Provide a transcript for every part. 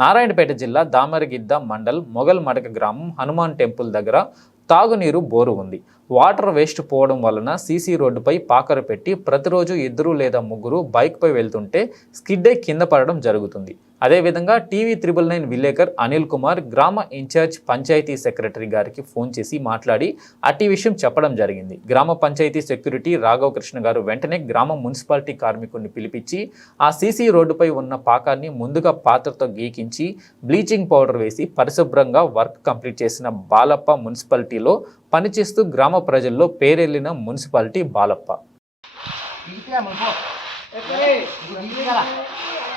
నారాయణపేట జిల్లా దామరగిద్ద మండల్ మొగల్ మడక గ్రామం హనుమాన్ టెంపుల్ దగ్గర తాగునీరు బోరు ఉంది. వాటర్ వేస్ట్ పోవడం వలన సీసీ రోడ్డుపై పాకరు పెట్టి ప్రతిరోజు ఇద్దరు లేదా ముగ్గురు బైక్పై వెళ్తుంటే స్కిడ్డే కింద పడడం జరుగుతుంది. అదేవిధంగా టీవీ త్రిబుల్ నైన్ విలేకర్ అనిల్ కుమార్ గ్రామ ఇన్ఛార్జ్ పంచాయతీ సెక్రటరీ గారికి ఫోన్ చేసి మాట్లాడి అట్టి విషయం చెప్పడం జరిగింది. గ్రామ పంచాయతీ సెక్యూరిటీ రాఘవ కృష్ణ గారు వెంటనే గ్రామ మున్సిపాలిటీ కార్మికుడిని పిలిపించి ఆ సీసీ రోడ్డుపై ఉన్న పాకాన్ని ముందుగా పాత్రతో గీకించి బ్లీచింగ్ పౌడర్ వేసి పరిశుభ్రంగా వర్క్ కంప్లీట్ చేసిన బాలప్ప మున్సిపాలిటీలో పనిచేస్తూ గ్రామ ప్రజల్లో పేరెళ్ళిన మున్సిపాలిటీ బాలప్ప.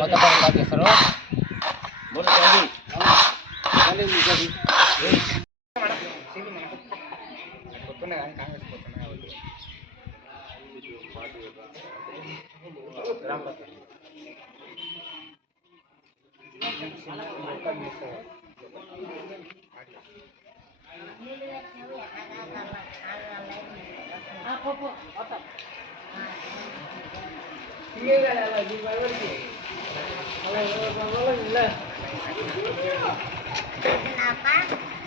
మనకు ఇంటికి కదా ఇంకో ఇంటికి Kenapa?